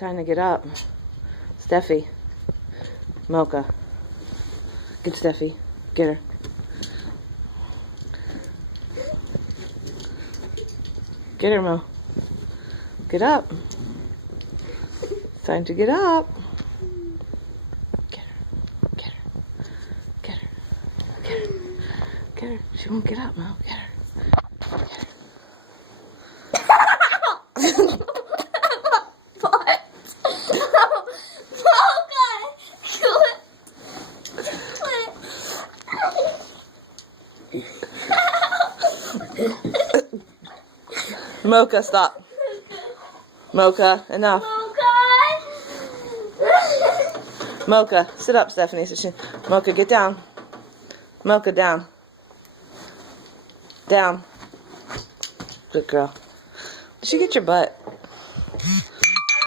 Time to get up. Steffi. Mocha. Get Steffi. Get her. Get her, Mo. Get up. Time to get up. Get her. Get her. Get her. Get her. Get her. She won't get up, Mo. Get her. Get her. Mocha, stop. Mocha, enough. Mocha, sit up, Stephanie. Mocha, get down. Mocha, down. Down. Good girl. Did she get your butt?